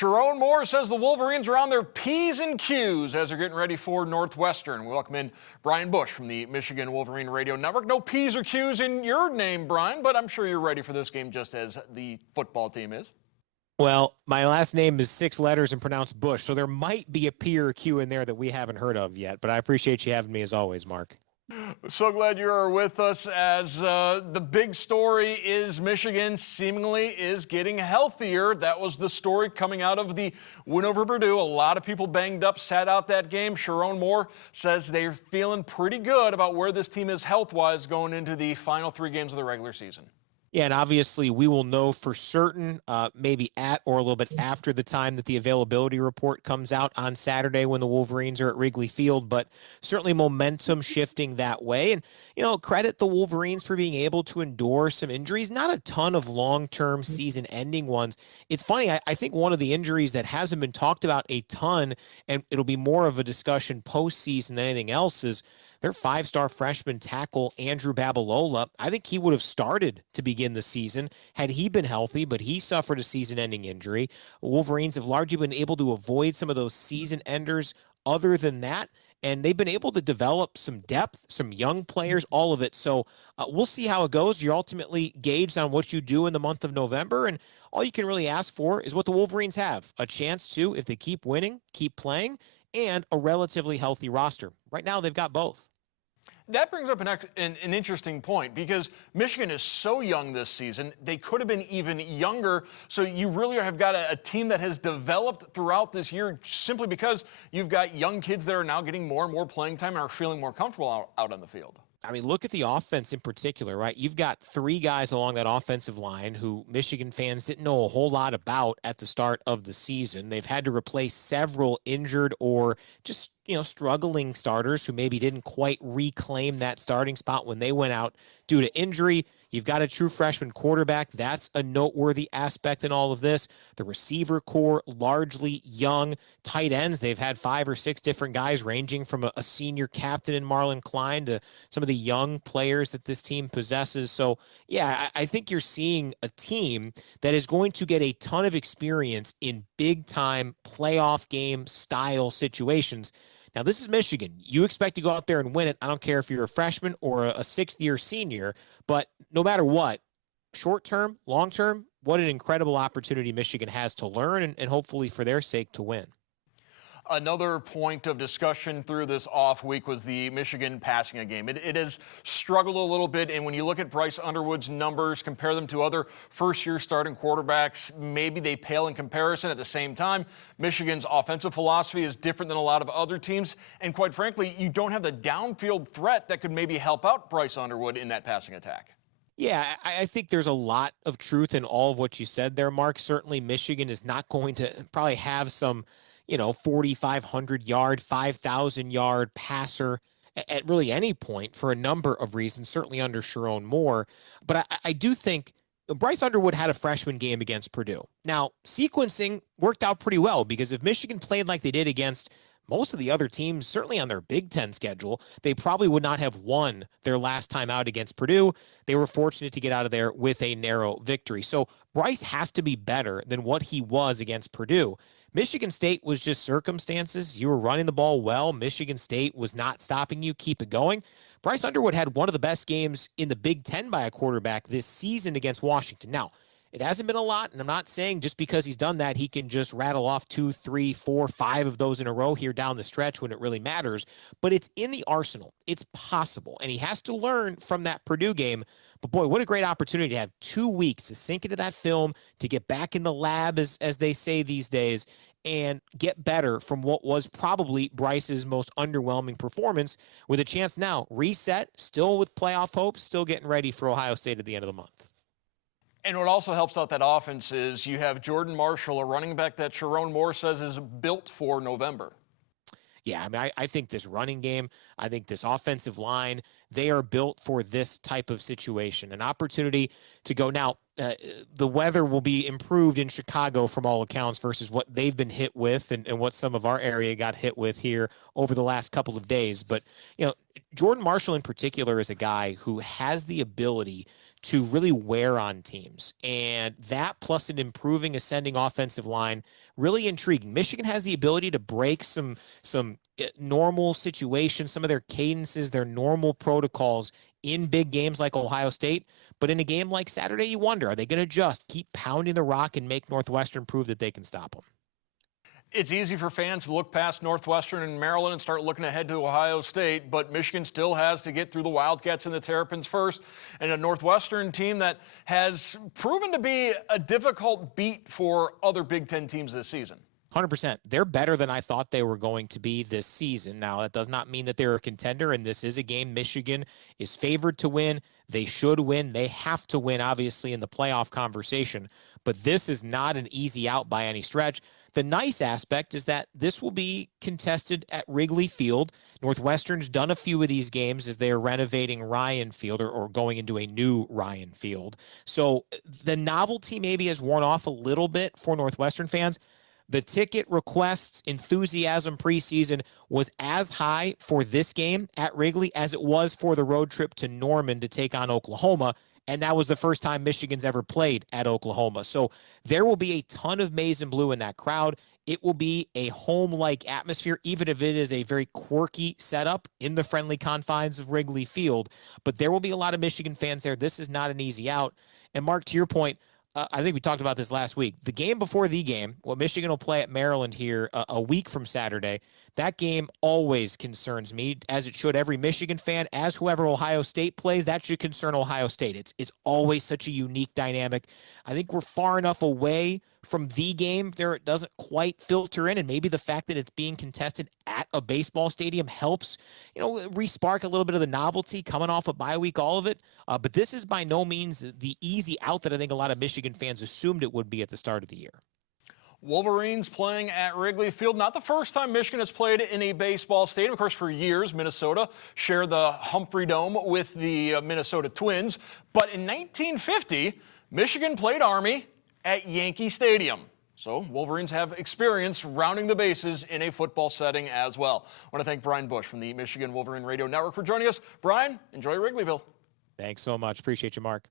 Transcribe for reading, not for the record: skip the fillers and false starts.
Sharon Moore says the Wolverines are on their P's and Q's as they're getting ready for Northwestern. We welcome in Brian Boesch from the Michigan Wolverine Radio Network. No P's or Q's in your name, Brian, but I'm sure you're ready for this game just as the football team is. Well, my last name is 6 letters and pronounced Bush, so there might be a P or a Q in there that we haven't heard of yet, but I appreciate you having me as always, Mark. So glad you're with us as the big story is Michigan seemingly is getting healthier. That was the story coming out of the win over Purdue. A lot of people banged up, sat out that game. Sharon Moore says they're feeling pretty good about where this team is health-wise going into the final 3 games of the regular season. Yeah, and obviously we will know for certain maybe at or a little bit after the time that the availability report comes out on Saturday when the Wolverines are at Wrigley Field, but certainly momentum shifting that way. And, you know, credit the Wolverines for being able to endure some injuries, not a ton of long-term season-ending ones. It's funny, I think one of the injuries that hasn't been talked about a ton, and it'll be more of a discussion postseason than anything else, is their 5-star freshman tackle, Andrew Babalola. I think he would have started to begin the season had he been healthy, but he suffered a season-ending injury. Wolverines have largely been able to avoid some of those season enders other than that, and they've been able to develop some depth, some young players, all of it. So we'll see how it goes. You're ultimately gauged on what you do in the month of November, and all you can really ask for is what the Wolverines have, a chance to, if they keep winning, keep playing, and a relatively healthy roster. Right now, they've got both. That brings up an interesting point because Michigan is so young this season. They could have been even younger. So you really have got a team that has developed throughout this year simply because you've got young kids that are now getting more and more playing time and are feeling more comfortable out on the field. I mean, look at the offense in particular, right? You've got 3 guys along that offensive line who Michigan fans didn't know a whole lot about at the start of the season. They've had to replace several injured or just, struggling starters who maybe didn't quite reclaim that starting spot when they went out due to injury. You've got a true freshman quarterback. That's a noteworthy aspect in all of this. The receiver core, largely young. Tight ends, they've had 5 or 6 different guys ranging from a senior captain in Marlon Klein to some of the young players that this team possesses. So, yeah, I think you're seeing a team that is going to get a ton of experience in big-time playoff game style situations. Now, this is Michigan. You expect to go out there and win it. I don't care if you're a freshman or a 6th-year senior, but no matter what, short-term, long-term, what an incredible opportunity Michigan has to learn and hopefully for their sake to win. Another point of discussion through this off week was the Michigan passing game. It has struggled a little bit, and when you look at Bryce Underwood's numbers, compare them to other first-year starting quarterbacks, maybe they pale in comparison. At the same time, Michigan's offensive philosophy is different than a lot of other teams, and quite frankly, you don't have the downfield threat that could maybe help out Bryce Underwood in that passing attack. Yeah, I think there's a lot of truth in all of what you said there, Mark. Certainly, Michigan is not going to probably have some 4,500-yard, 5,000-yard passer at really any point for a number of reasons, certainly under Sharon Moore. But I do think Bryce Underwood had a freshman game against Purdue. Now, sequencing worked out pretty well because if Michigan played like they did against most of the other teams, certainly on their Big Ten schedule, they probably would not have won their last time out against Purdue. They were fortunate to get out of there with a narrow victory. So Bryce has to be better than what he was against Purdue. Michigan State was just circumstances. You were running the ball well. Michigan State was not stopping you. Keep it going. Bryce Underwood had one of the best games in the Big Ten by a quarterback this season against Washington. Now, it hasn't been a lot, and I'm not saying just because he's done that, he can just rattle off 2, 3, 4, 5 of those in a row here down the stretch when it really matters. But it's in the arsenal. It's possible, and he has to learn from that Purdue game. But boy, what a great opportunity to have 2 weeks to sink into that film, to get back in the lab, as they say these days, and get better from what was probably Bryce's most underwhelming performance, with a chance now, reset, still with playoff hopes, still getting ready for Ohio State at the end of the month. And what also helps out that offense is you have Jordan Marshall, a running back that Sharon Moore says is built for November. Yeah, I mean, I think this running game, I think this offensive line, they are built for this type of situation. An opportunity to go now. The weather will be improved in Chicago from all accounts versus what they've been hit with and what some of our area got hit with here over the last couple of days. But, Jordan Marshall in particular is a guy who has the ability to really wear on teams. And that plus an improving ascending offensive line, really intriguing. Michigan has the ability to break some normal situations, some of their cadences, their normal protocols in big games like Ohio State. But in a game like Saturday, you wonder, are they going to just keep pounding the rock and make Northwestern prove that they can stop them? It's easy for fans to look past Northwestern and Maryland and start looking ahead to Ohio State, but Michigan still has to get through the Wildcats and the Terrapins first, and a Northwestern team that has proven to be a difficult beat for other Big Ten teams this season. 100%. They're better than I thought they were going to be this season. Now, that does not mean that they're a contender, and this is a game Michigan is favored to win. They should win. They have to win, obviously, in the playoff conversation, but this is not an easy out by any stretch. The nice aspect is that this will be contested at Wrigley Field. Northwestern's done a few of these games as they are renovating Ryan Field or going into a new Ryan Field. So the novelty maybe has worn off a little bit for Northwestern fans. The ticket requests enthusiasm preseason was as high for this game at Wrigley as it was for the road trip to Norman to take on Oklahoma. And that was the first time Michigan's ever played at Oklahoma. So there will be a ton of maize and blue in that crowd. It will be a home-like atmosphere, even if it is a very quirky setup in the friendly confines of Wrigley Field. But there will be a lot of Michigan fans there. This is not an easy out. And Mark, to your point, I think we talked about this last week. The game before the game, well, Michigan will play at Maryland here a week from Saturday. That game always concerns me, as it should every Michigan fan. As whoever Ohio State plays, that should concern Ohio State. It's always such a unique dynamic. I think we're far enough away from the game there it doesn't quite filter in, and maybe the fact that it's being contested at a baseball stadium helps, re-spark a little bit of the novelty coming off a bye week, all of it. But this is by no means the easy out that I think a lot of Michigan fans assumed it would be at the start of the year. Wolverines playing at Wrigley Field. Not the first time Michigan has played in a baseball stadium. Of course, for years, Minnesota shared the Humphrey Dome with the Minnesota Twins. But in 1950, Michigan played Army at Yankee Stadium. So Wolverines have experience rounding the bases in a football setting as well. I want to thank Brian Boesch from the Michigan Wolverine Radio Network for joining us. Brian, enjoy Wrigleyville. Thanks so much. Appreciate you, Mark.